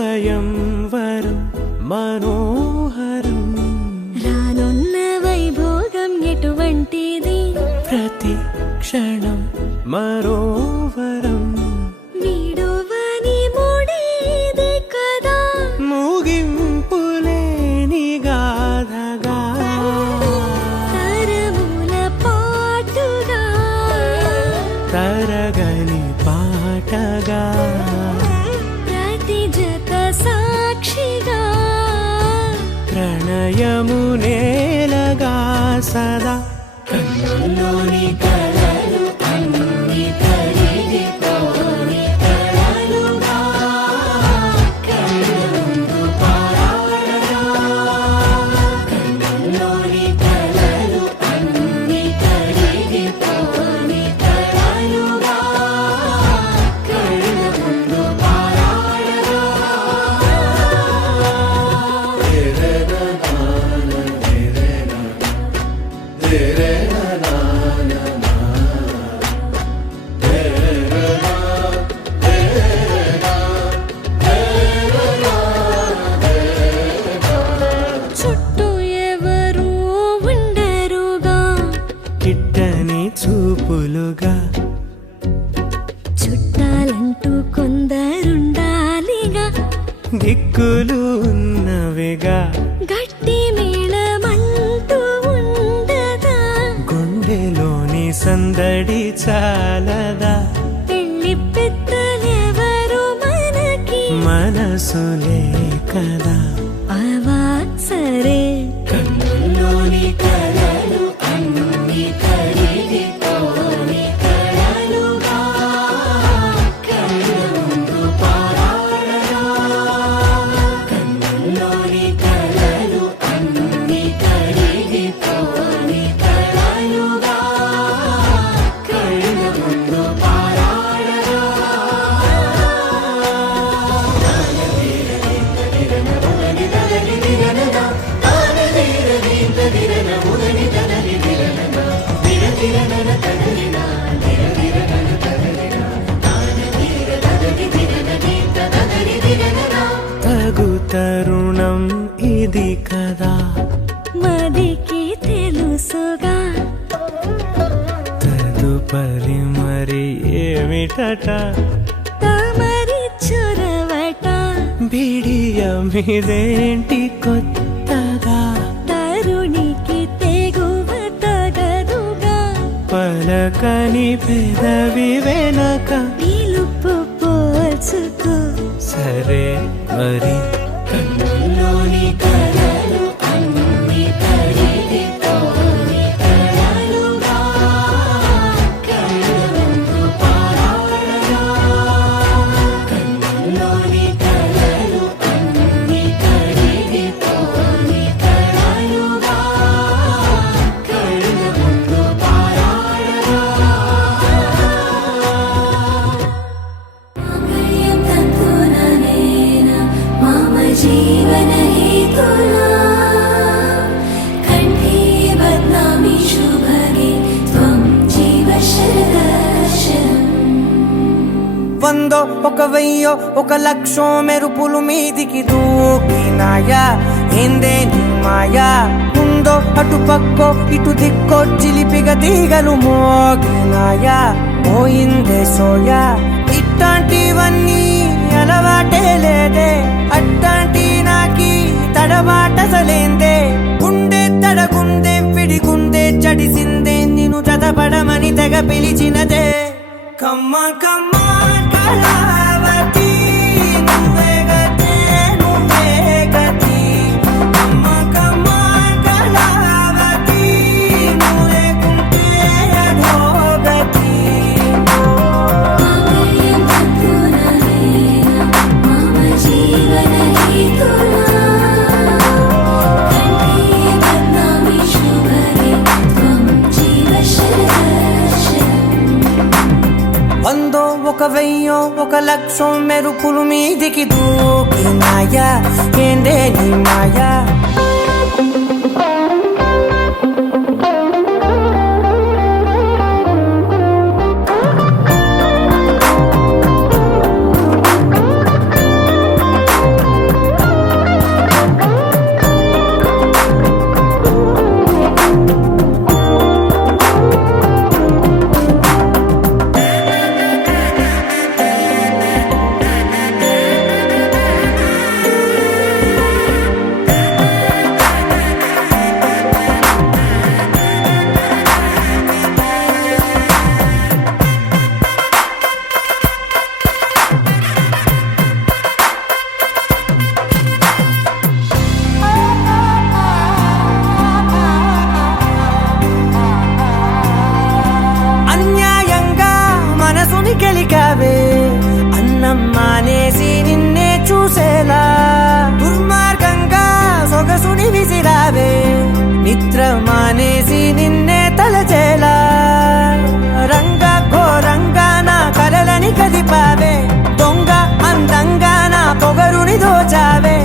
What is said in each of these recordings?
స్వయంవరం మనోహరం రానున్న వైభోగం ఎటువంటిది ప్రతి క్షణం మరోవరం వీడోవని మూడేది కదా ముగింపులేని గాథగా తరముల పాటుగా తరగని పాటగా సాక్షిగా ప్రణయము నేలగా సదా కన్నుల్లోని కలలు అన్ని కరిగిపోని కలలుగా కళ్ళుందు పారాడగా కన్నుల్లోని కలలు అన్ని కరిగిపోని కలలుగా కళ్ళుందు చూపులుగా చుట్టాలంటూ కొందరుండాలిగా దిక్కులు ఉన్నవిగా గట్టి మేళమంటూ ఉండదా గుండెలోని సందడి చాలదా పెళ్లి పెద్దలెవరు మనకి మనసులే కదా అవా సరే కన్నుల్లోని కలలు అన్ని కరిగిపోని కలలుగా కళ్ళుందు పారాడగా కన్నుల్లోని కలలు అన్ని కరిగిపోని కలలుగా కళ్ళుందు పారాడగా తగు తరుణం ఇది కదా మదికి తెలుసుగా తదుపరి మరి ఏమిటట తమరి చొరవట బిడియమిదేంటి కొత్తగా తరుణికి తెగువ తగదుగా పలకని పెదవి వెనక పిలుపు పోల్చుకో సరే మరి కన్నుల్లోని కలలు అన్ని కరిగిపోని కలలుగా కళ్ళుందు పారాడగా వందో ఒక వెయ్యో ఒక లక్షో మెరుపులు మీదికి దూకినాయా ఏందే నీ మాయా ఉందో అటు పక్కో ఇటు దిక్కో చిలిపిగ తీగలు మోగినాయా పోయిందే సోయా ఇట్లాంటివన్నీ అలవాటే లేదే అట్లాంటి నాకి తడబాటసలేందే గుండె తడగుందే విడిగుందే చడిసిందే నిన్ను చదపడమని తెగ పిలిచినదే కమ్మ కమ్మ కళావతి నువ్వే గతే నువ్వే గతి కమ్మ కమ్మ కళావతి నువ్వే కుంటే అధోగతి వందో ఒక వెయ్యో ఒక లక్షో మెరుపులు మీదికి దూకినాయా ఏందే నీ మాయా అన్యాయంగా మనసుని గెలికావే అన్నం మానేసి నిన్నే చూసేలా దుర్మార్గంగా సొగసుని విసిరావే నిద్ర మానేసి నిన్నే తలచేలా రంగా ఘోరంగా నా కలలని కదిపావే దొంగ అందంగా నా పొగరుని దోచావే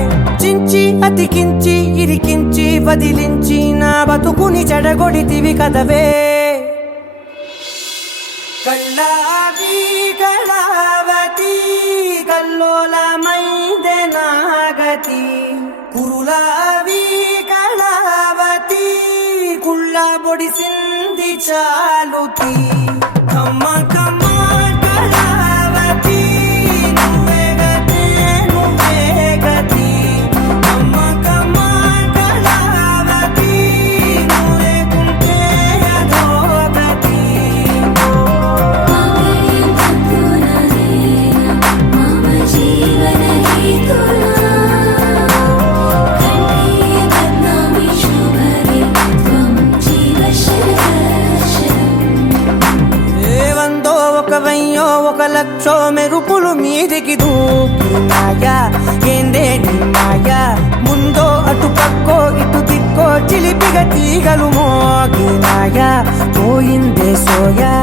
చించి అతికించి ఇరికించి వదిలించి నా బతుకుని చెడగొడితివి కదవే కళ్ళావి కళావతి కల్లోలమైందే నాగతి కురులావి కళావతి కుళ్ళ బొడిసింది చాలుతి కమ్మ కమ్మ కళావతి నువ్వే గతే నువ్వే గతి కమ్మ కమ్మ కళావతి నువ్వే కుంటే అధోగతి వందో ఒక వెయ్యో ఒక లక్షో మెరుపులు మీదికి దూకినాయా ఏందే నీ మాయా ముందో అటు పక్కో ఇటు దిక్కో చిలిపిగ తీగలు మోగినాయా పోయిందే సోయా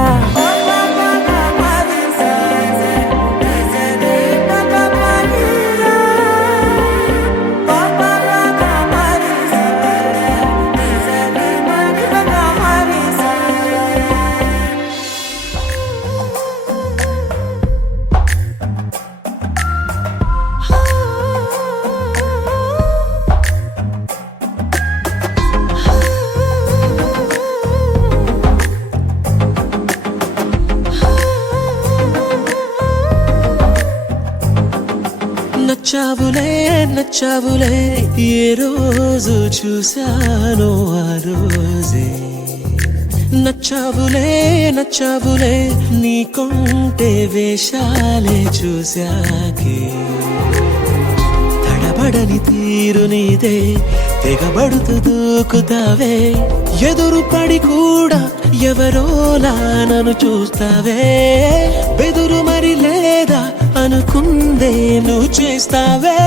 నచ్చావులే నచ్చావులే ఏ రోజు చూశానో ఆ రోజే నచ్చావులే నచ్చావులే నీ కొంటే వేషాలే చూశాకే తడబడని తీరు నీదే తెగబడుతూ దూకుతావే ఎదురు పడి కూడా ఎవరోలా నన్ను చూస్తావే బెదురు మరి లేదా అనుకుందే నువ్వు చేస్తావే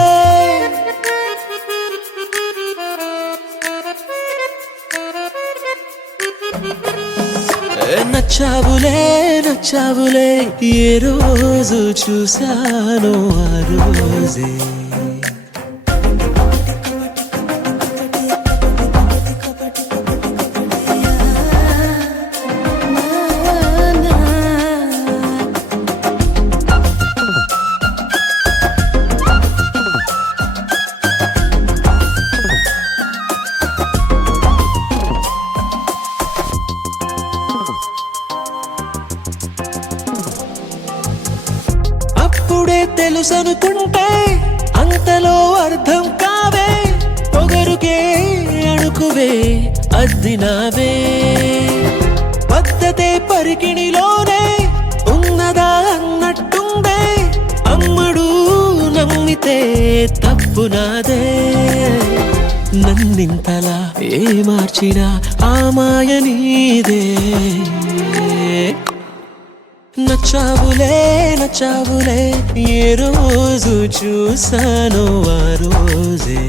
నచ్చావులే నచ్చావులే ఏ రోజు చూశానో ఆ రోజే అప్పుడే తెలుసనుకుంటే అంతలో అర్థం కావే, పొగరుకే అణుకువే అద్దినావే. పద్ధతే పరికిణిలోనే ఉన్నదా అన్నట్టుందే, అమ్మడు నమ్మితే తప్పు నాదే. నన్నింతలా ఏ మార్చినా ఆ మాయ నీదే. నచ్చావులే నచ్చావులే ఏ రోజు చూసానో ఆ రోజే.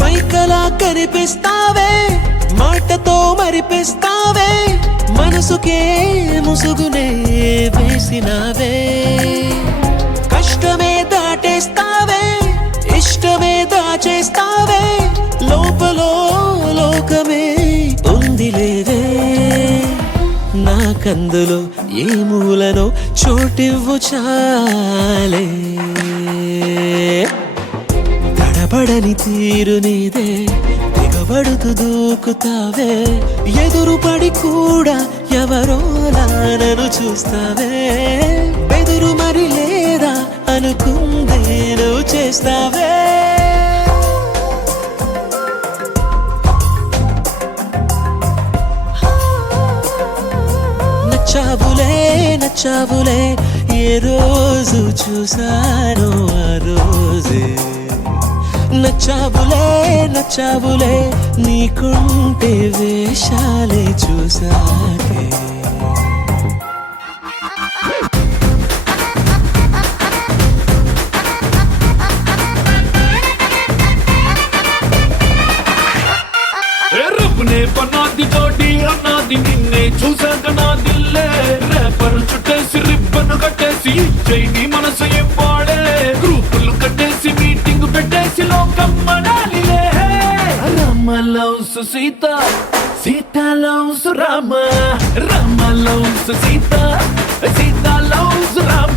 పైకలా కనిపిస్తావే, మాటతో మరిపిస్తావే, మనసుకే ముసుగునే వేసినావే. కష్టమే దాటేస్తావే, ఇష్టమే దాచేస్తావే, లోపలో లోకమే ఉంది లేదే. నాకందులో ఏ మూలనో చోటివ్వు చాలే. తడబడని తీరు నీదే, దిగబడుతూ దూకుతావే, ఎదురుపడి కూడా ఎవరోలా నన్ను చూస్తావే. బెదురు మరి లేదా అనుకుందే నువ్వు చేస్తావే. నచ్చావులే నచ్చావులే ఏ రోజు చూసానో ఆ రోజే. నచ్చావులే నచ్చావులే నీకుంటే వేషాలే చూసాకే. రబ్బునే పన్నాది తోటి అన్నాది నిన్నే చూసాక నా దిల్లే. రేపరు చుట్టేసి రిబ్బను కట్టేసి ఇచ్చేయి మనసు ఇవ్వాడే. గ్రూపులు కట్టేసి మీటింగ్ పెట్టేసి లోకం మనాలిలే. Rama loves Sita, Sita loves Rama, Rama loves Sita, Sita loves Rama.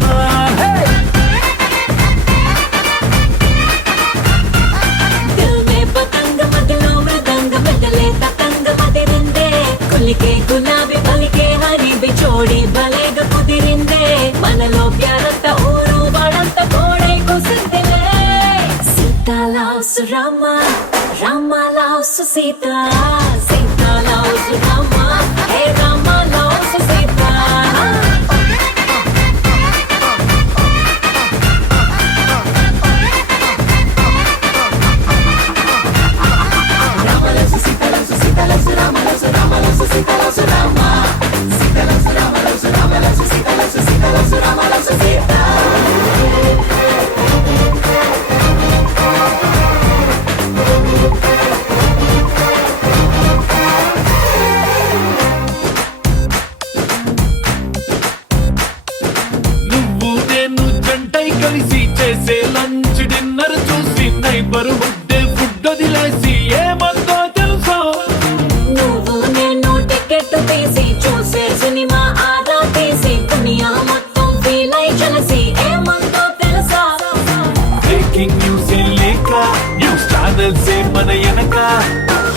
दिल में पतंग मगलो मृदंग बदले ततंग मदिरिंदे. कुलिके गुलाबी बलिके हरी बिछोड़ी बलेग कुदिरिंदे. మనలో ప్యారంత ఊరు వాడంత కోడే కుసిందిలే. Sita loves Rama, Rama loves Sita, Sita loves Rama, hey Rama loves Sita. నువ్వు నేను జంటై కలిసి చేసే లంచ్ డిన్నర్ చూసి నైబర్ హుడ్ ఫుడ్ వదిలేసి ఏమందో తెలుసా. నువ్వు నేను టికెట్ తీసి చూసే సినిమా ఆదా తీసి దునియా మొత్తం ఫీల్ అయి కలిసి ఏమందో తెలుసా. బ్రేకింగ్ న్యూస్ లేక న్యూస్ ఛానల్స్ మన వెనక.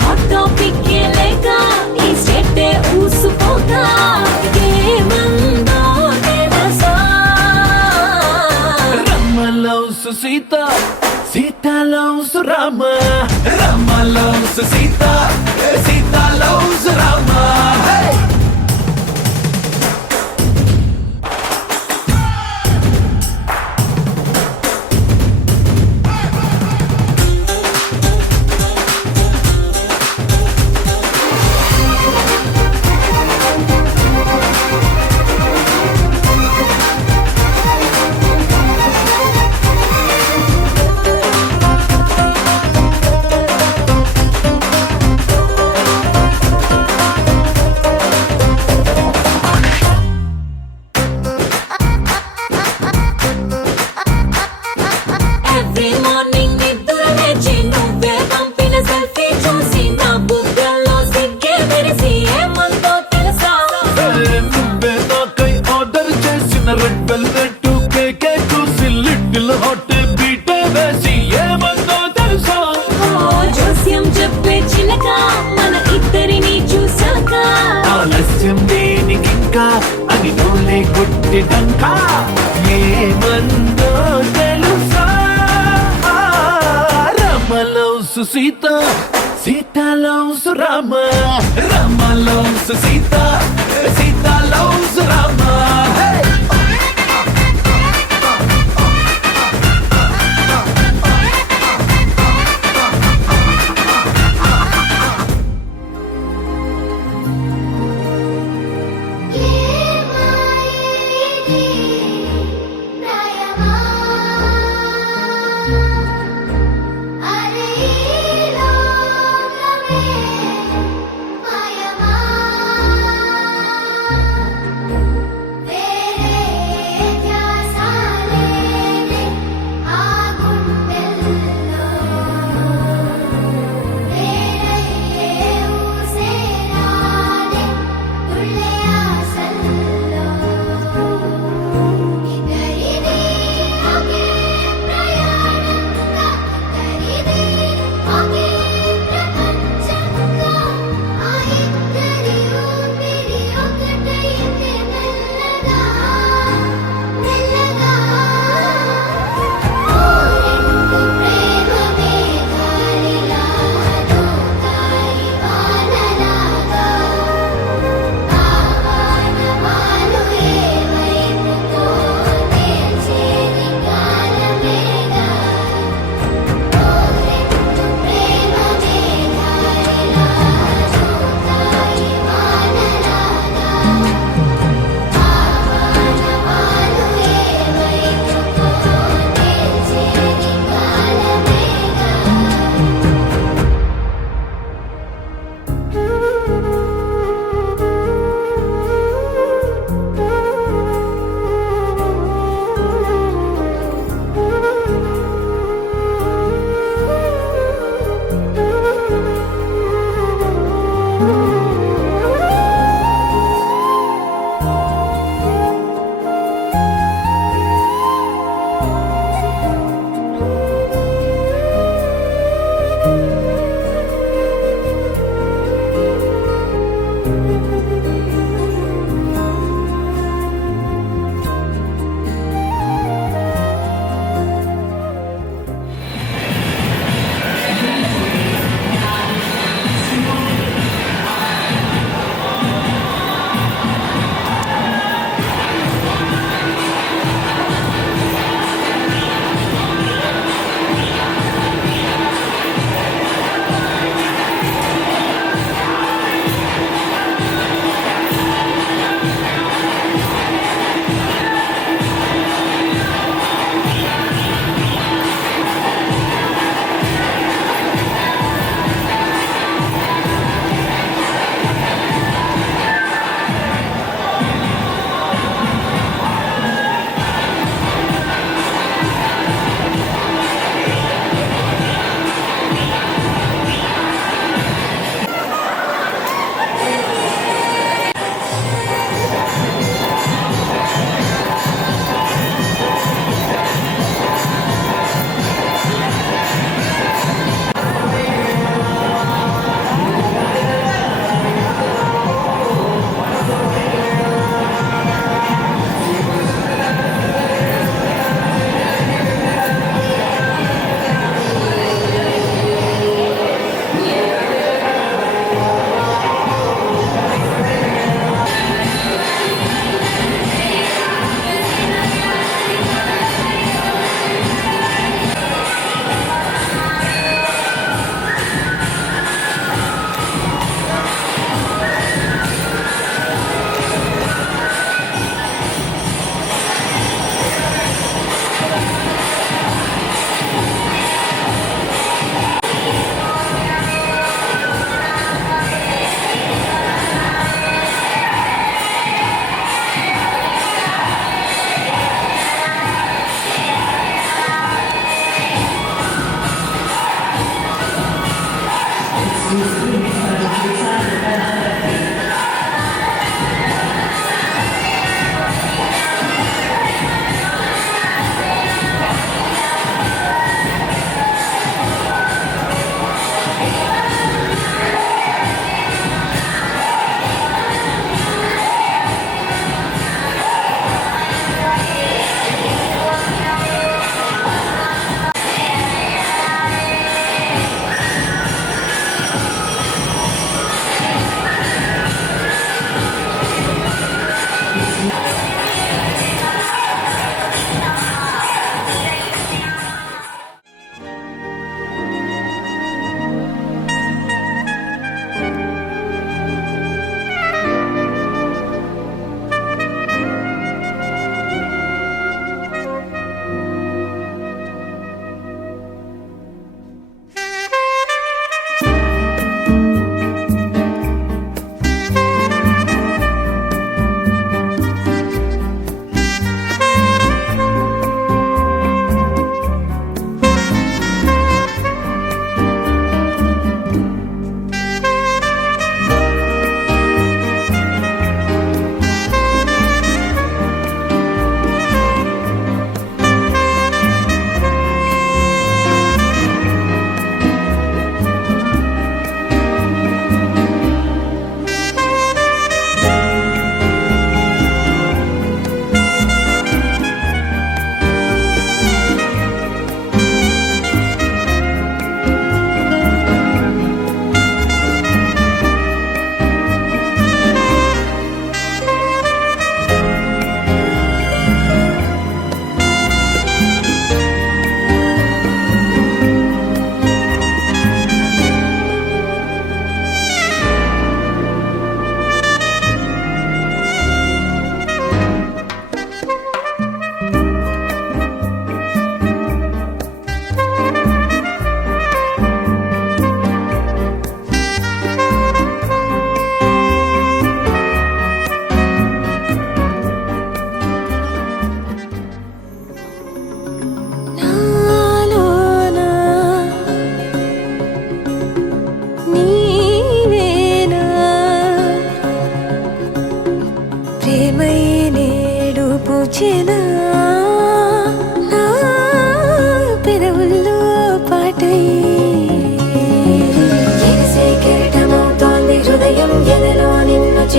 హాట్ టాపిక్ లేక ఈ స్టేట్ ఊసుకోగా ఏమందో తెలుసా. Rama loves Sita, Sita loves Rama, Rama loves Sita, Sita loves Rama. Sita Sita loves Rama Rama loves Sita Sita loves Rama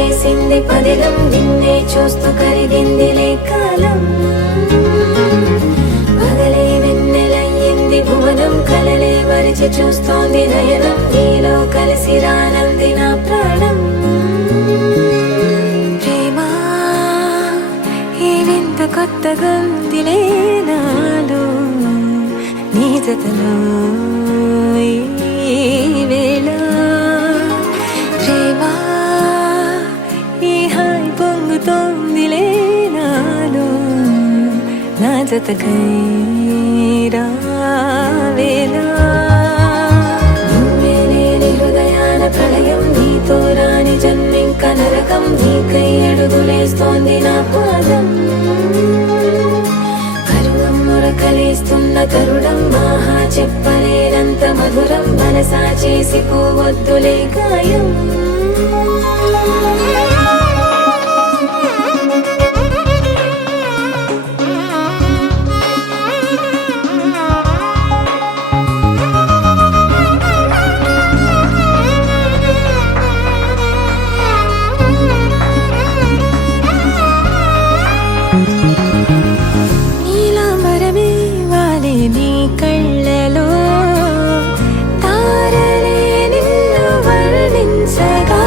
చేసింది పదిలం నిన్నే చూస్తూ కరిగిందిలే కాలం పగలే వెన్నెలయ్యింది భువనం కలలే మరిచి చూస్తోంది నయనం నీలో కలిసి రానంది నా ప్రాణం ప్రేమ ఈ వింత కొత్తగా ఉందిలే నాలో నీ జతలో ఈ వేళ ప్రేమ ఈ హాయి పొంగుతోందిలే నాలో నా జతకై రావేళ నువ్వే లేని హృదయాన ప్రళయం నీతో రాని జన్మింక నరకం నీకై అడుగులేస్తోంది నా పాదం పరువం మురకలేస్తున్న తరుణం మహా చెప్పలేనంత మధురం మనసా చేసి పోవద్దులే గాయం నీలాంబరమే వాలే నీ కళ్ళలో తారలే నిన్ను వర్ణించగా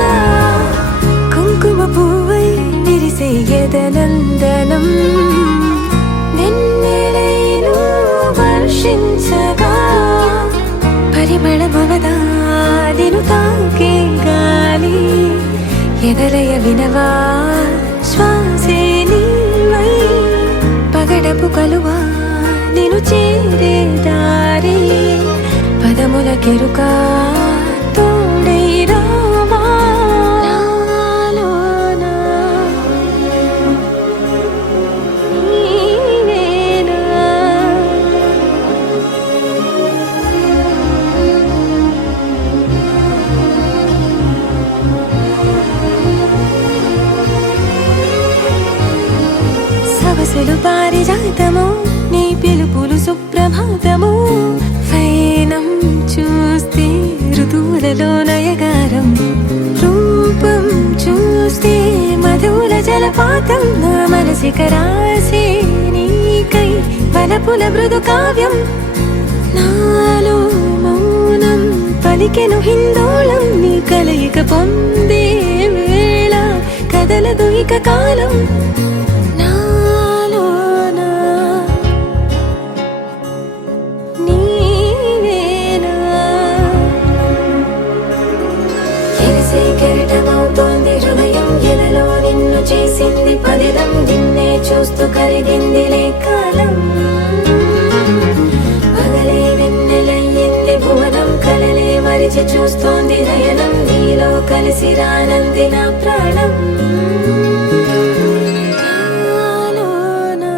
కుంకుమ పువ్వై విరిసే ఎదనందనం వెన్నెలైను వర్షించగా పరిమళమవదా నిను తాకే గాలి ఎదలయ వినవా శ్వాసే నీవై పగడపు కలువా నిను చేరే దారి పదముల కెరుకా తోడై రావా నాలోనా నీవేనా సవసులు పారిజాతము నీ పిలుపులు సుప్రభాతము ఫైనం చూస్తే ఋతువులలో నయగారం రూపం చూస్తే మధుల జలపాతం నా మనసిక రాసే నీకై వలపుల మృదు కావ్యం నాలో మౌనం పలికెను హిందోళం నీ కలయిక పొందే వేళ కదలదు ఇక కాలం నాలోనా నీవేనా ఎగసే కెరటమవుతోంది హృదయం ఎదలో నిన్ను చేసింది పదిలం నిన్నే చూస్తూ కరిగిందిలే కాలం పగలే వెన్నెలయ్యింది భువనం కలలే మరిచి చూస్తోంది నయనం నీలో కలిసి రానంది నా ప్రాణం నాలోనా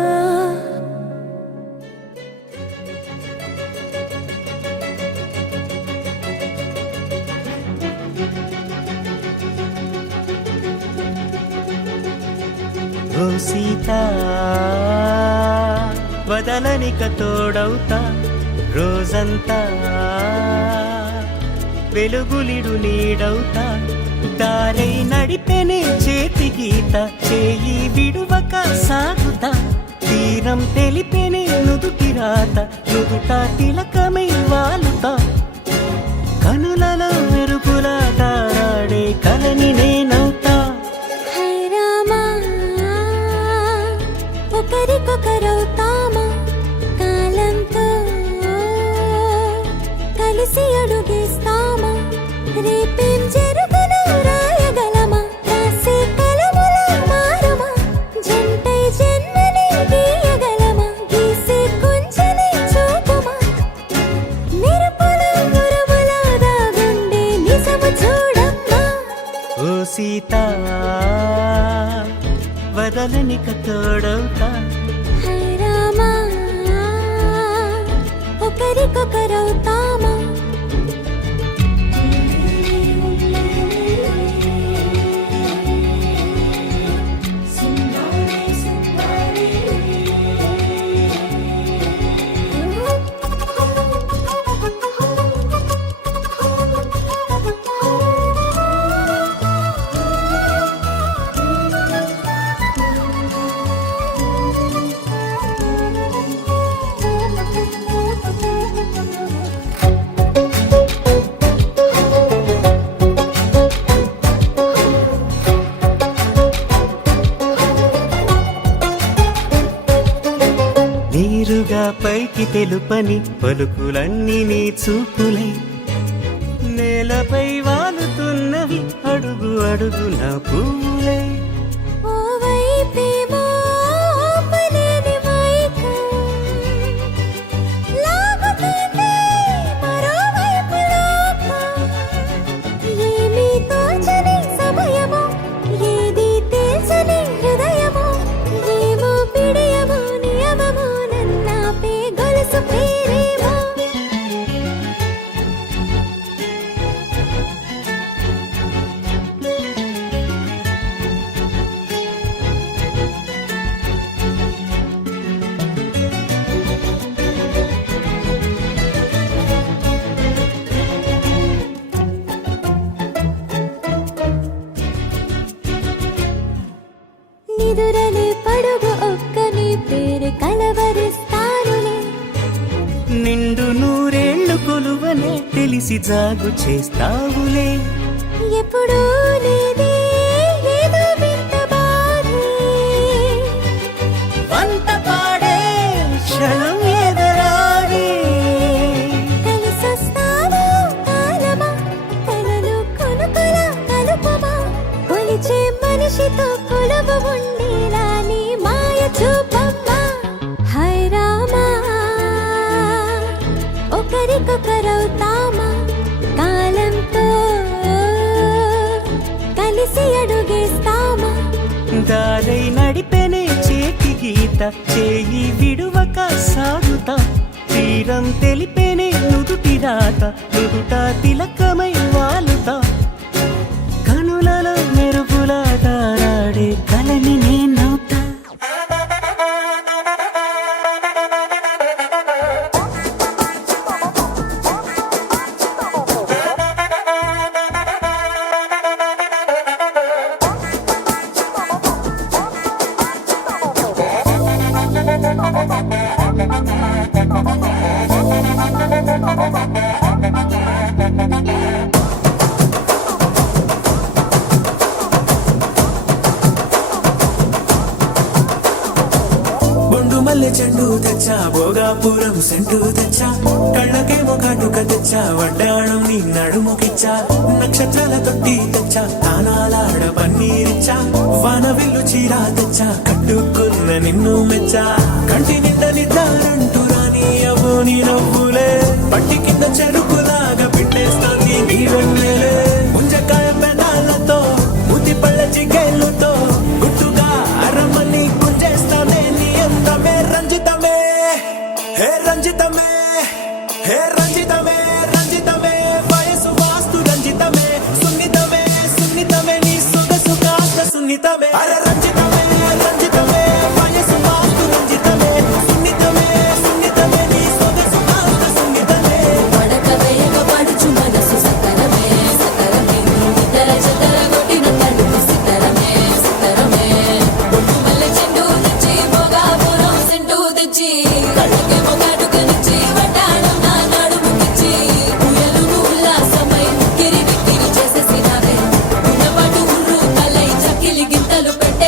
ఓ సీత వదలనిక తోడవుతా రోజంతా వెలుగులిడు నీడవుతా దారై నడిపెనే చేతి గీత చేయి విడువక సాగుతా తీరం తెలిపెనే నుదుటి రాత నుదుట తిలకమై వాలుతా కనులలో మెరుపులా తారాడే కలని నేనవుతా హై రామా ఒకరికొకరవుతామా కాలంతో కలిసి అడుగేస్తామా రేపేం జరుగునో రాయగలమా రాసే కలముల మారమా జంటై జన్మని గీయగలమా గీసే కొంచెని చూపుమా మెరుపుల మురముల దాగుండే నిజము చూడమ్మా ఓ సీత వదలనిక తోడవుతా హై రామా ఒకరికొకరవుతామా పలికి తెలుపని పలుకులన్నీ నీ చూపులై నేలపై వాలుతున్నవి అడుగు అడుగు నా పూలై ఓ వైపేమో ఆపలేని మైకం లాగుతుంది మరోవైపు లోకం ఏమీ తోచని సమయమో ఏది తేల్చని హృదయమో ఏమో పిడియమో నియమమో నన్నాపే గొలుసు పేరేమో నిదురలే పడుగు ఒక్క నీ పేరు కలవరిస్తానులే నిండు నూరేళ్లు కొలువనే తెలిసి జాగు చేస్తావులే ఎప్పుడూ లేదే ఏదో వింత బాధే వంత పాడే క్షణం ఎదరాడే కలిసొస్తావో కాలమా కలలు కొనుకల కలుపమా కొలిచే మనిషితో కొలువు ఉండేలా నీ మాయ చూపమ్మా హై రామా ఒకరికొకరవుతామా కాలంతో కలిసి అడుగేస్తామా దారై నడిపెనే చేతి గీత చేయి విడువక సాగుతా తీరం తెలిపెనే నుదుటి రాత నుదుట తిలకమై వాలుతా కనులలో మెరుపుల తారాడే కలని నేనవుతా బొండు మల్లె చెండు తెచ్చా భోగాపురం సెంటు తెచ్చా కళ్ళకేమో కాటుక తెచ్చా వడ్డాణం నీ నడుముకిచ్చా నక్షత్రాల తొట్టి తెచ్చా తానాలాడ పన్నీరిచ్చా వాన విల్లు చీర తెచ్చా కట్టుకున్న నిన్ను మెచ్చా కంటి నిండా నిద్దారంటూ రాని అవో నీ నవ్వులే పట్టి కింద చెరుకులాగా పిండేస్తాంది నీ వెన్నెలే ముంజకాయ పెదాలతో ముతి పళ్ళ చిగేళ్ళతో గుట్టుగా అరమని గుంజేస్తానే నీ అందమే రంజితమే హే రంజితమే హే రంజితమే రంజితమే వయసు వాస్తు రంజితమే సున్నితమే సున్నితమే నీ సొగసు కాస్త సున్నితమే అరే రంజితమే రంజితమే వయసు వాస్తు రంజితమే సున్నితమే సున్నితమే నీ సొగసు కాస్త సున్నితమే పడక వేయక పడుచు మనసు సకరమే సకరమే ఇతర చెదర కొట్టిన తలుపు సితరమే సితరమే బొట్టు మల్లె చెండు తెచ్చి భోగాపురం సెంటు తెచ్చి కళ్ళకేమో కాటుకనిచ్చి వడ్డాణం నా నడుముకిచ్చి ఊయలు ఉల్లాసమై కిరిబిక్కిరి చేసేసినావే ఉన్నపాటు ఉర్రు తలై చక్కిలి గింతలు పెట్టి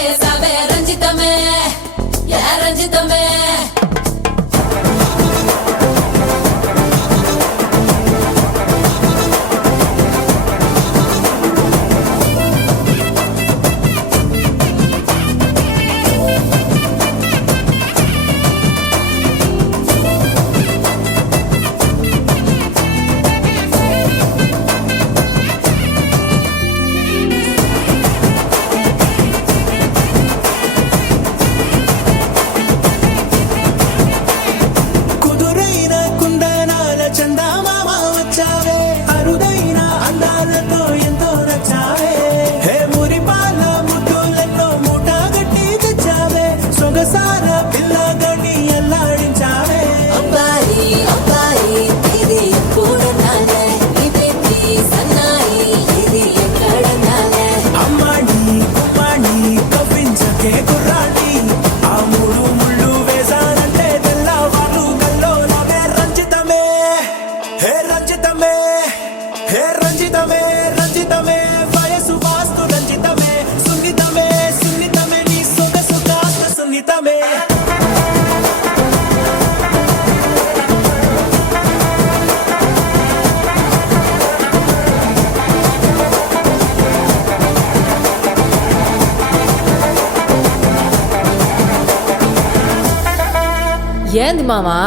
ఏంది మామా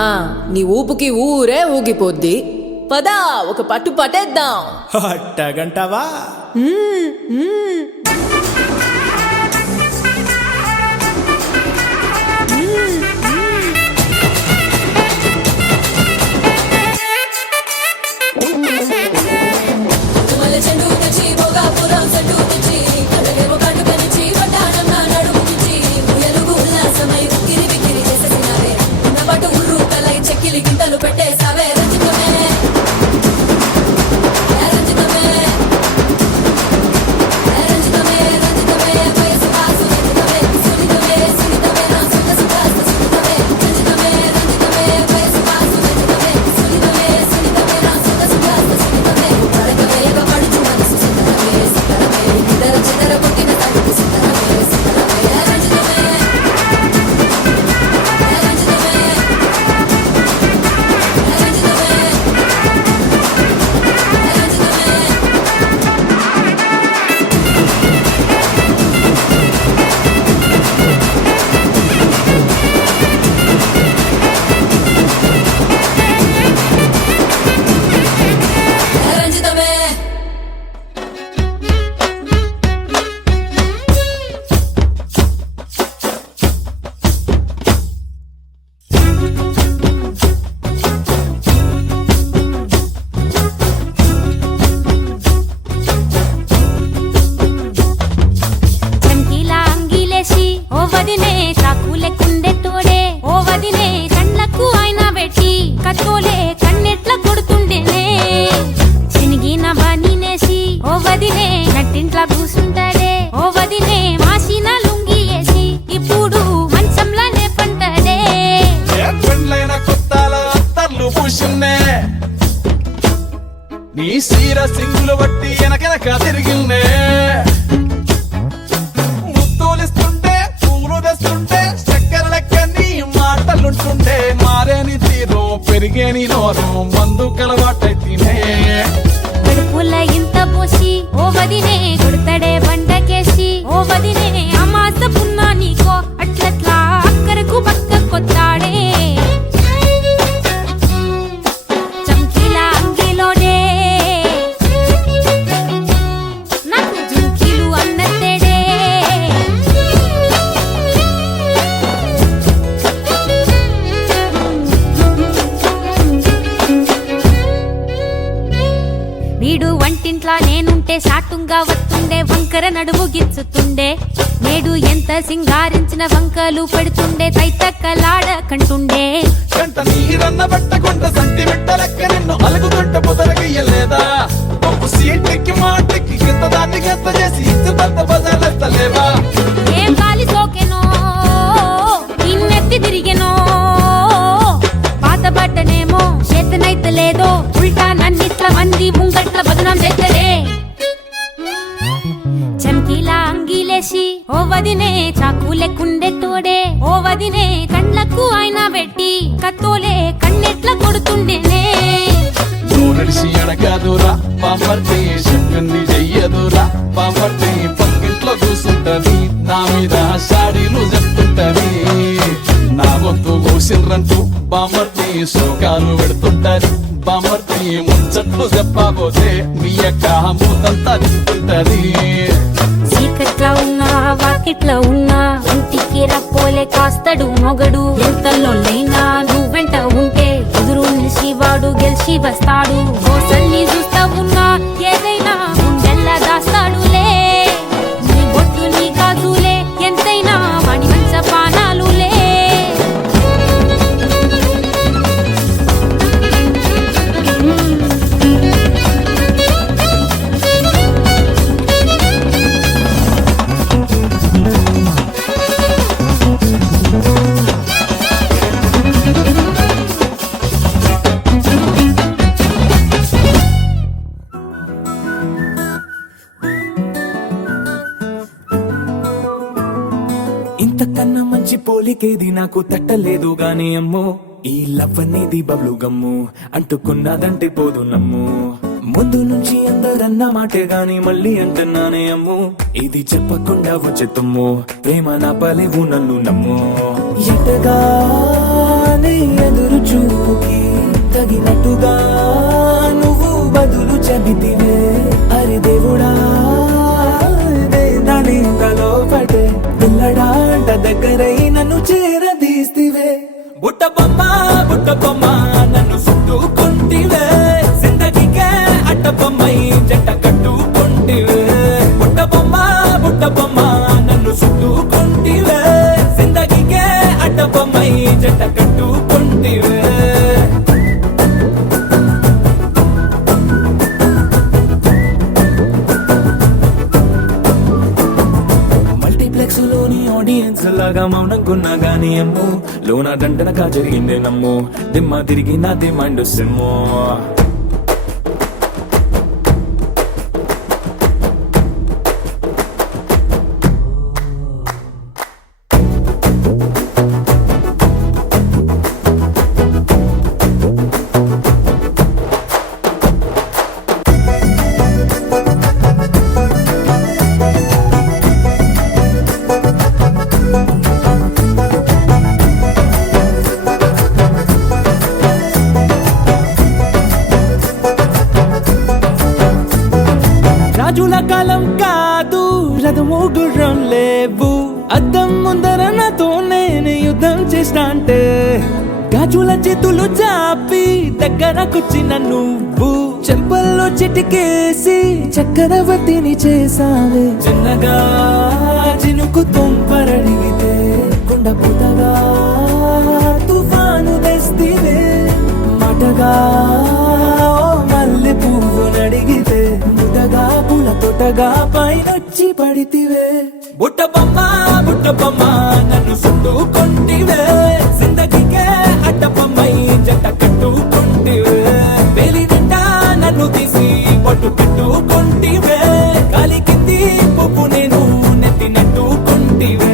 నీ ఊపుకి ఊరే ఊగిపోద్ది పదా ఒక పట్టు పట్టేద్దాం అట్టగంటావా గింతలు పెట్టేసావే రంజితమే రంజితమే రంజితమే రంజితమే వయసు వాసు రంజితమే సునితమే సునితమే నా సుత సుతాస్త సునితమే రంజితమే రంజితమే వయసు వాసు రంజితమే సునితమే సునితమే నా సుత సుతాస్త సునితమే పడకవేయక పడుచు మనసు సుందరమే సుందరమే ఇద్దర చిదర పుట్టిన తల్లి సుందరమే సుందరమే రంజితమే రంజితమే చంకీలా అంగిలేసి ఓ వదినే చాకులెక్కుండే తోడే ఓ వదినే కండ్లకు ఆయన పెట్టి కత్తోలే కన్నెట్ల కొడుతుండేనే చినిగిన బనీనేసి ఓ వదినే నట్టింట్లా కూసుంటాడే ఓ వదినే మాసిన లుంగి వేసి ఇప్పుడు మంచంలానే పంటడే పెళ్ళైన కొత్తాల అత్తర్లు పూసిన్నే నీ సీర సింగులు బట్టి వెనకెనక తిరిగిన్నే ముత్తులిస్తుంటే పూలు తెస్తుంటే చక్కెర లెక్క నీ మాటలుంటుండే మారేని తీరు పెరిగేని నోరు మందు కలవాటైతేనే కడుపుల ఇంత పోసి ఓ వదినే కొడతాడే బండకేసి ఓ వదినే అమాస పున్నా నీకో అట్లట్లా అక్కరకు పక్క కొత్తాడే చంకీలా అంగిలోడే నాకు జుంకీలు అన్నత్తేడే వీడు వంటింట్లా నేనుంటే సాటుంగా వస్తుండే వంకర నడుము గిచ్చుతుండే నేడు ఎంత సింగారించిన వంకలు పెడుతుండే తైతక్కలాడ కంటుండే కంట నీరన్న పట్టకుంట సంటి బిడ్డ లెక్క నిన్ను అలుగుతుంట పొదలగయ్యలేదా పప్పు సీటెక్కి మాటెక్కి గింత దాన్ని గంత చేసి ఇచ్చు పెద్ద బజార్లెత్తలేవా ఏం గాలి సోకెనో ఇన్నెత్తి తిరిగెనో పాత బట్టనేమో చేతనైతే లేదో ఉల్టా నన్నిట్ల మంది ముంగట్ల బదనాం చేస్తడే చంకీలా అంగిలేసి ఓ వదినే చాకులెక్కుండే తోడే ఓ వదినే కండ్లకు ఆయన పెట్టి కత్తోలే కన్నెట్ల కొడుతుండేనే నడిసి అడగదురా పాపర్తి చెప్పింది చెయ్యదురా పాపర్తి పక్కింట్లో కూసుంటది నా మీద సాడీలు చెప్తుంటది నా గొంతు కూసిండ్రంటూ బామర్తి శోకాలు పెడుతుంటది బామర్తి ముచ్చట్లు చెప్పబోతే మీ యొక్క మూతంతా తింటుంటది చీకట్లా ఉన్నా వాకిట్లా ఉన్నా ఇంటికి రప్పోలే కాస్తడు మొగడు ఎంతలో లైనా నువ్వెంట ఉంటే ఎదురు నిలిచి వాడు గెలిచి వస్తాడు గోసల్ని చూస్తా ఉన్నా ఏదైనా గుండెల్లా దాస్తాడులే నీ బొట్టు నీ గాజులే ఎంతైనా వాడి మంచ పానాలులే ఇంతకన్నా మంచి పోలికేది నాకు తట్టలేదు గాని అమ్మో ఈ లవ్ అనేది బబ్లు గమ్ము అంటుకున్నదంటే పోదు నమ్ము ముందు నుంచి అందరన్న మాటే గాని మళ్ళీ అంటున్నానే అమ్ము ఇది చెప్పకుండా వచ్చే తుమ్ము ప్రేమ నా పలేవు నన్ను నమ్ము ఎటగా నీ ఎదురు చూపుకి తగినట్టుగా నువ్వు బదులు చెబితివే. అరి దేవుడా దాని తలో పటే పిల్లడాంట దగ్గరై నన్ను చేరదీస్తివే. బుట్ట బొమ్మ నన్ను చుట్టుకుంటివే. జిందగీకే అట్ట బొమ్మై జంట కట్టుకుంటివే. బుట్ట బొమ్మ నన్ను చుట్టుకుంటివే. జిందగీకే అట్ట బొమ్మై జంట కట్టుకుంటివే. మల్టీప్లెక్స్ లోని ఆడియన్స్ లాగా మౌనంకున్నా గానీ అమ్ము లోన దండనగా జరిగిందే నమ్ము. దిమ్మ తిరిగి నా దిమ్మండు సిమ్ము. రాజుల కాలం కాదు రథము గుర్రం లేవు. అద్దం ముందర నాతో నేను యుద్ధం చేస్తా అంటే గాజుల చేతులు చాపి దగ్గరకొచ్చిన నువ్వు చెంపల్లో చిటికేసి చక్రవర్తిని చేసావే. చిన్నగా చినుకు తుంపరడిగితే కొండ పుటగా తుఫాను తెస్తివే. మాటగా మల్లె పువ్వు నడిగితే ముటగా పుల తొటగా పైనొచ్చి పడితివే. బుట్ట బొమ్మ నన్ను చుట్టుకుంటివే. జిందగీకే అట్ట బొమ్మై జంట కట్టుకుంటివే. వేలి నిండా నన్ను తీసి పట్టు పెట్టుకుంటివే. కాలి కింది పువ్వు నేను నెత్తినట్టుకుంటివే.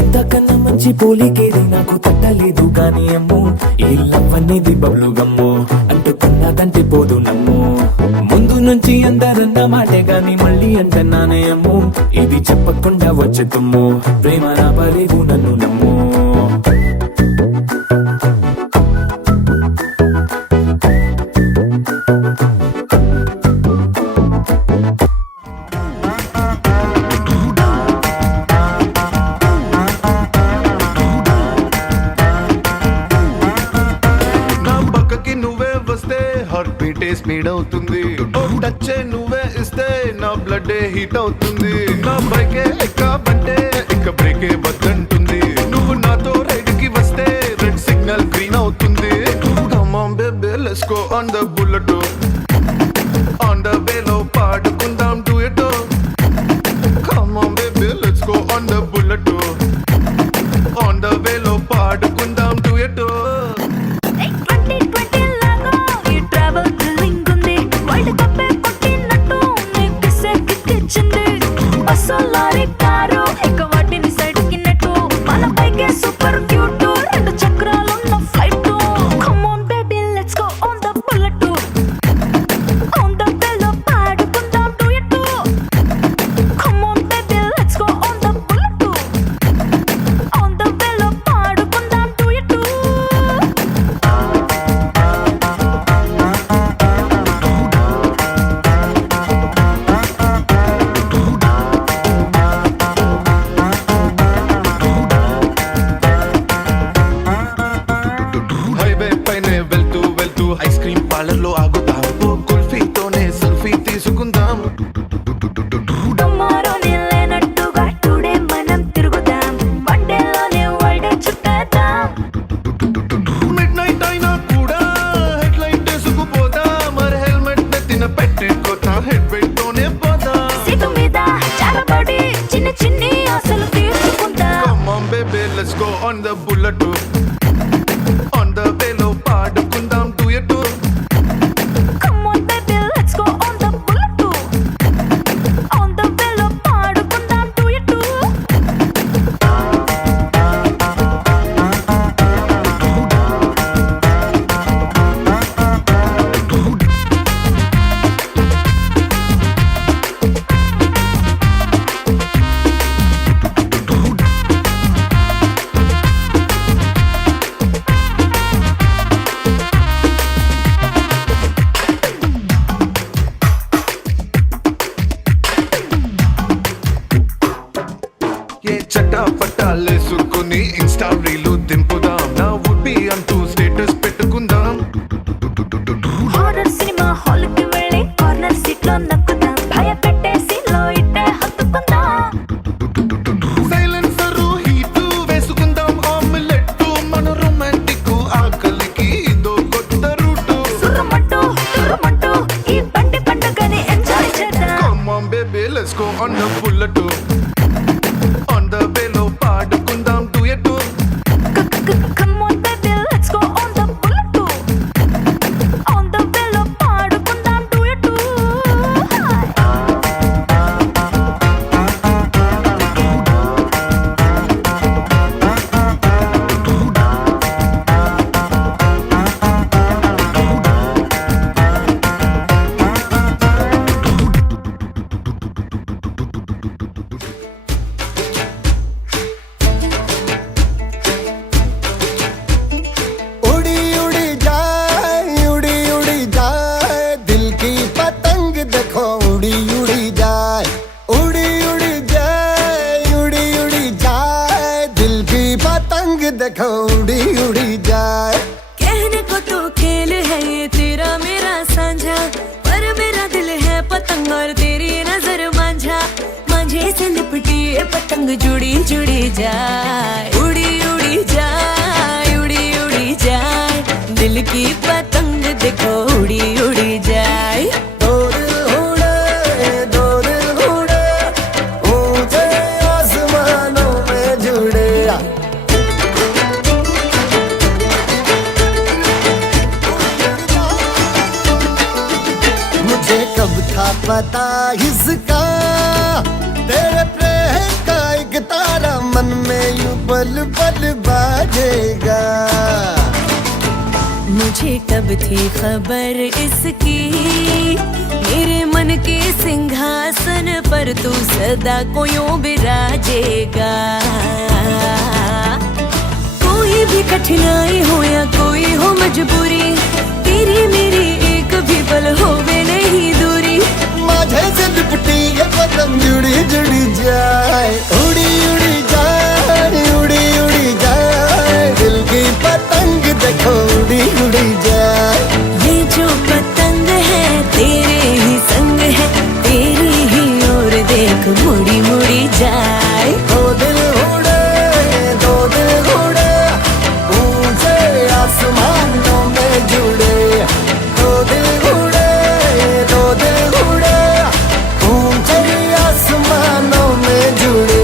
ఎంతకన్నా మంచి పోలికేది నాకు తట్టలేదు కానీ అమ్ము ఈ లవ్ అనేది బబ్లు గమ్ము అంటుకున్నదంటే పోదు నమ్ము. ముందు నుంచి అందరన్న మాటే గాని మళ్ళీ అంటున్నానే అమ్ము ఇది చెప్పకుండా వచ్చే తుమ్ము. ప్రేమ నా పరేగు నన్ను నమ్ము. నా పక్కకి నువ్వే వస్తే హార్ట్ బీటే స్పీడ్ అవుతుంది. ఓ టచ్ నువ్వే ఇస్తే నా బ్లడ్ హీట్ అవుతుంది. నా బైకే ఎక్కబంటే ఇక బ్రేకే వద్దంటుంది. నువ్వు నాతో రైడ్ కి వస్తే రెడ్ సిగ్నల్ గ్రీన్ అవుతుంది. Come on baby let's go on the bullet. On the way లో పాడుకుందాం duet. Come on baby let's go on the bullet. On the way లో పాడుకుందాం duet. 2020 లాగా ఈ ట్రావెల్ థ్రిల్లింగ్ ఉంది. వరల్డ్ కప్ కొట్టినట్టు నీకు సెక్కిచ్చింది. బస్సు లారీ కారు ఇక వాటిని సైడ్ కిన్నట్టు మన బైకే సూపర్ క్యూట్. రెండు చక్రాలున్న flight. Come on baby let's go on the bullet. On the వేలో పాడుకుందాం duet. Come on baby let's go on the bullet. On the వేలో పాడుకుందాం డ్యూయట్. హైవే పైనే వెళ్తూ వెళ్తూ ఐస్ క్రీమ్ పార్లర్ లో ఆగుతాం. ఓ కుల్ఫీతోనే సెల్ఫీ తీసుకుందాం. టుమారోనే లేనట్టుగా టుడే మనం తిరుగుదాం. వన్ డేలోనే వరల్డ్ చుట్టేద్దాం. మిడ్ నైట్ అయినా కూడా హెడ్ లైట్ వేసుకుపోదా. మరి హెల్మెట్ నెత్తిన పెట్టుకోతా. హెడ్ వెయిట్ తోనే పోదా. సీటు మీద చాలబడి చిన్న చిన్ని ఆశలు తీర్చుకుందాం. Come on baby let's go on the bullet. On the way లో పాడుకుందాం duet. Come on baby let's go on the bullet. On the way లో పాడుకుందాం duet. देखो उड़ी उड़ी जाए। कहने को तो खेल है ये तेरा मेरा साझा, पर मेरा दिल है पतंग और तेरी नजर मांझा। मांझे से लिपटी ये पतंग जुड़ी जुड़ी जाए, उड़ी उड़ी जाए, उड़ी उड़ी जाए। दिल की पतंग देखो उड़ी उड़ी जाए। दो दिल उड़े ऊंचे आसमानों में जुड़े। मुझे कब था पता इसका, तेरे प्रेम का एक तारा मन में यूं पल पल बाजेगा। मुझे कब थी खबर इसकी, मेरे मन के सिंहासन पर तू सदा को यूं बिराजेगा। कोई भी कठिनाई हो या कोई हो मजबूरी, तेरी मेरी एक भी पल होवे नहीं दूरी। माझे से लिपटी ये पतंग जुड़ी जुड़ी जाए, उड़ी उड़ी जाए, उड़ी उड़ी जाए। दिल की पतंग देखो उड़ी उड़ी जाए। ये जो पतंग है तेरे ही संग है, तेरी ही ओर देख मुड़ी मुड़ी जाए। दो दिल उड़े ऊंचे आसमानों में जुड़े। दो दिल उड़े ऊंचे आसमानों में जुड़े।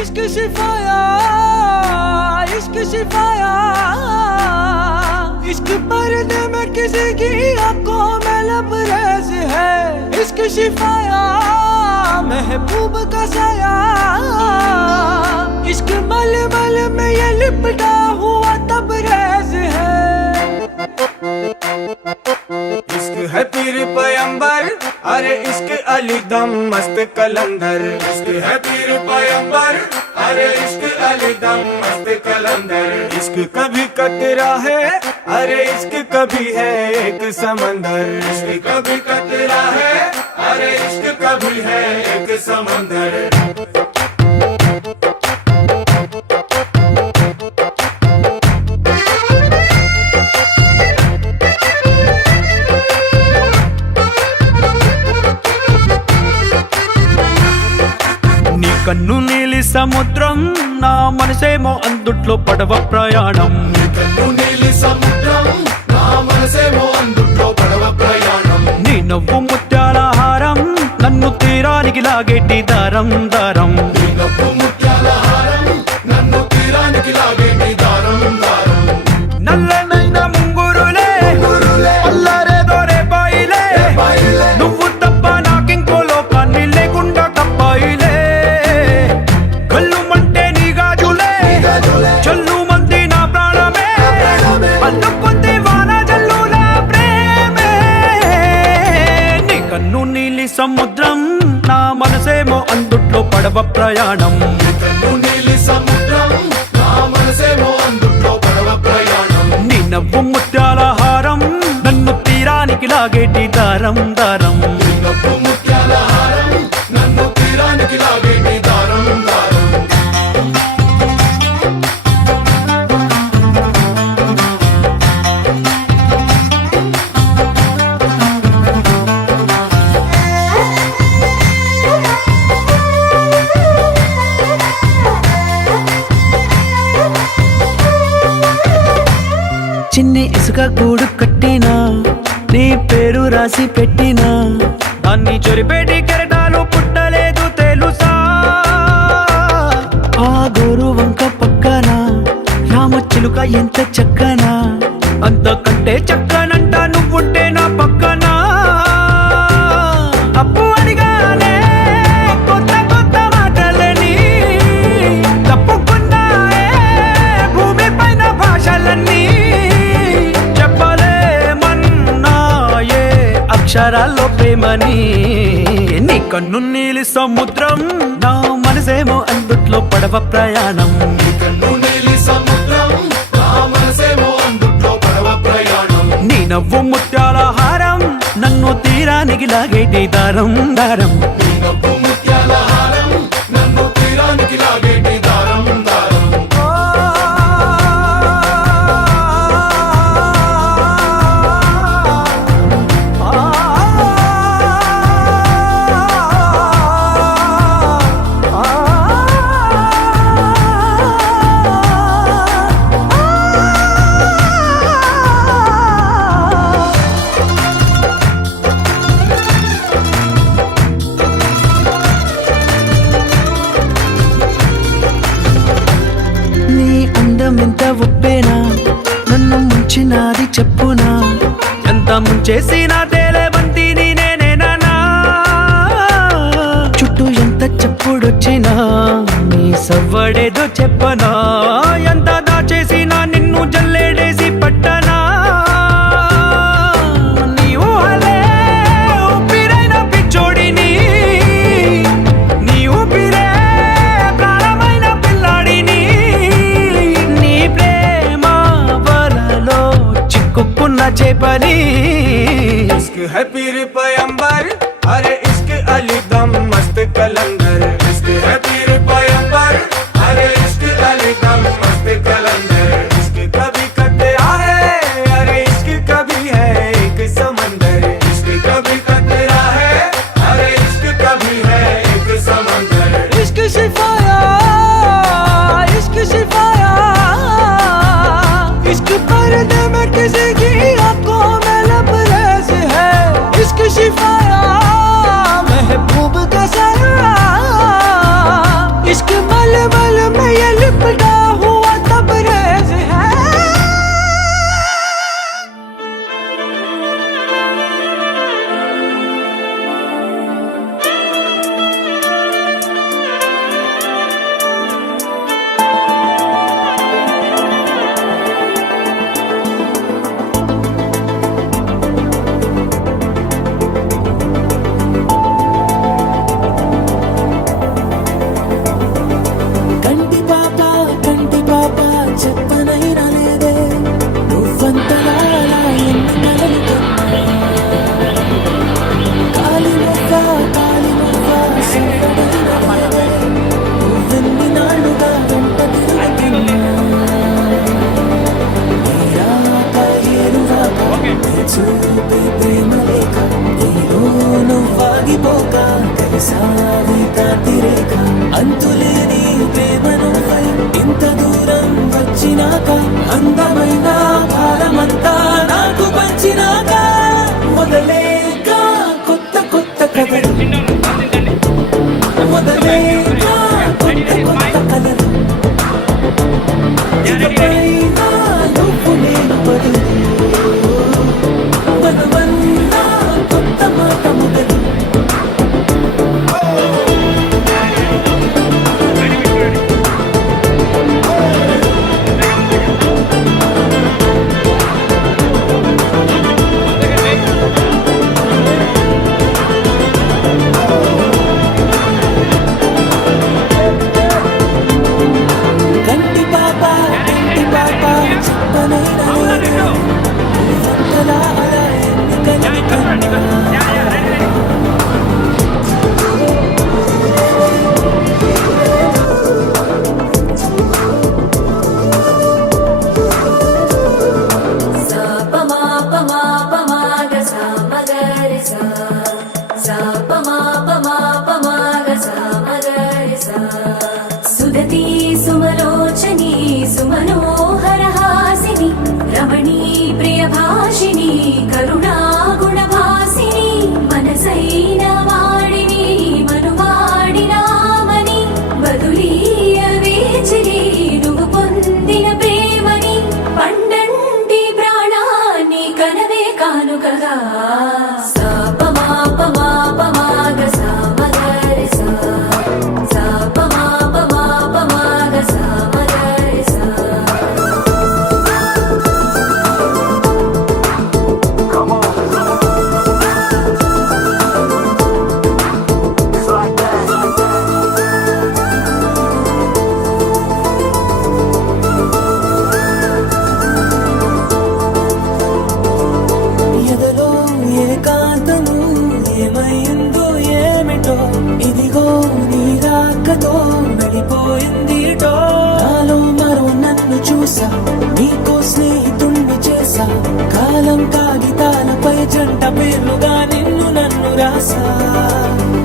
इश्क सिफाया, इश्क सिफाया, इश्क पर्दे में किसी की आंखों में लबरेज है। इश्क सिफाया महबूब का साया, इश्क मल मल में ये लिपटा हुआ तबरेज है। इश्क है पीर पैगंबर, अरे इश्क अली दम मस्त कलंदर। इश्क है पीर पैगंबर, अरे इश्क अली दम मस्त कलंदर। इश्क कभी कतरा है, अरे इश्क कभी है एक समंदर। इश्क कभी कतरा है, अरे इश्क कभी है एक समंदर। కన్ను నీలి సముద్రం, నా మనసేమో అందుట్లో పడవ ప్రయాణం. కన్ను నీలి సముద్రం, నా మనసేమో అందుట్లో పడవ ప్రయాణం. నీ నవ్వు ముత్యాల హారం, నన్ను తీరానికి లాగేటి దారం దారం. నీ నవ్వు ముత్యాల హారం, నన్ను తీరానికి లాగేటి దారం దారం. నల్లనైన ముంగురులే అల్లారేదో రేపాయిలే, నువ్వు తప్ప నాకింకో లోకాన్ని లేకుండా కప్పాయిలే. చల్లు మంది నా ప్రాణమే, అల్లుకుంది వాన జల్లుల ప్రేమే. నీ కన్ను నీలి సముద్రం, నా మనసేమో అందుట్లో పడవ ప్రయాణం. కన్ను నీలి సముద్రం, నా మనసేమో అందుట్లో పడవ ప్రయాణం. నీ నవ్వు ముత్యాల హారం, నన్ను తీరానికి లాగేటి దారం దారం. నీ నవ్వు ముత్యాల హారం, నన్ను తీరానికి లాగేటి దారం దారం. చిన్ని ఇసుక గూడు కట్టినా, నీ పేరు రాసి పెట్టినా, దాన్ని చొరిపేటి కెరటాలు పుట్టలేదు తెలుసా. ఆ గోరు వంక పక్కన రామచిలుక ఎంత చక్కనా, అంతకంటే చక్కనంట నువ్వుంటే నా పక్కన. అప్పు అడిగానే కొత్త కొత్త మాటలని, తప్పుకున్నాయే భూమి పైన భాషలన్నీ. చెప్పలేమన్నాయే అక్షరాల్లో ప్రేమని. నీ కన్ను నీలి సముద్రం, నా మనసేమో అందుట్లో పడవ ప్రయాణం. కన్ను నీలి సముద్రం నా మనసేమో అందుట్లో పడవ ప్రయాణం. నీ నవ్వు ముత్యాల హారం నన్ను తీరానికి లాగేటి దారం దారం. నీ నవ్వు ముత్యాల హారం నన్ను తీరానికి లాగేటి దారం దారం. నీ అందం ఎంత ఒప్పేనా నన్ను ముంచినాది చెప్పునా. ఎంత ముంచేసినా తేలేవంతి నేనేనా. చుట్టూ ఎంత చెప్పుడొచ్చినా నీ సవ్వడేదో చెప్పనా. ఎంత దాచేసినా నిన్ను జల్లేడేసి పట్టనా. నీ ఊహలే ఊపిరైన పిచ్చోడిని. నీ ఊపిరే ప్రాణమైన పిల్లాడిని. నీ ప్రేమ వలలో చిక్కుకున్న చేపని. इश्क है पीर पैगंबर अरे इश्क अली दम मस्त कलंदर. इश्क है पीर पैगंबर अरे इश्क अली दम मस्त कलंदर. इश्क कभी कतरा है अरे इश्क कभी है एक समंदर. इश्क कभी कतरा है अरे इश्क कभी है एक समंदर. इश्क शिफाया इश्क शिफाया. इश्क पर्दे में किसी की आंखों में लबरेज है. इश्क शिफाया महबूब का साया. इश्क मलमल में ये लिपटा हुआ तबरेज है. కంటి పాప చెప్పనైనా లేదే నువ్వంతలా ఎన్ని నెలలు కన్నా. కాలి మొక్క సవ్వడైనా లేదే నువ్వెన్ని నాళ్ళుగా వెంట తిరుగుతున్నా. నీరాక ఏరువాక నీ చూపే ప్రేమ లేక నీలో నువ్వాగిపోక కలిసావి కాంతిరేఖ. అంతులేని ప్రేమ నువ్వై ఇంత దూరం వచ్చినాక అందమైన భారమంతా నాకు పంచినాక మొదలేక కొత్త కొత్త కథలు. మొదలేక కొత్త కొత్త కథలు. ఇకపైన నువ్వు నేను బదులు మనమన్నా కొత్త మాట మొదలు. కంటి పాప చెప్పనైనా లేదే నువ్వంతలా అలా ఎన్ని కలలు కన్నా. sa pa ma ga sa ma ga re sa. sa pa ma ga sa ma ga re sa. sudati sumalochani sumanohara hasini వ్యాస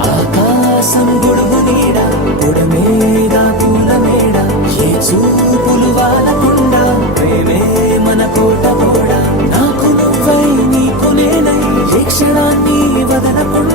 ఆకాశం గొడుగు నీడ పొడమేగా పూల మేడ ఏ చూపులు వాలకుండా ప్రేమే మన కోట కూడా నాకు నువ్వై నీకు నేనై ఏ క్షణాన్ని వదలకుండా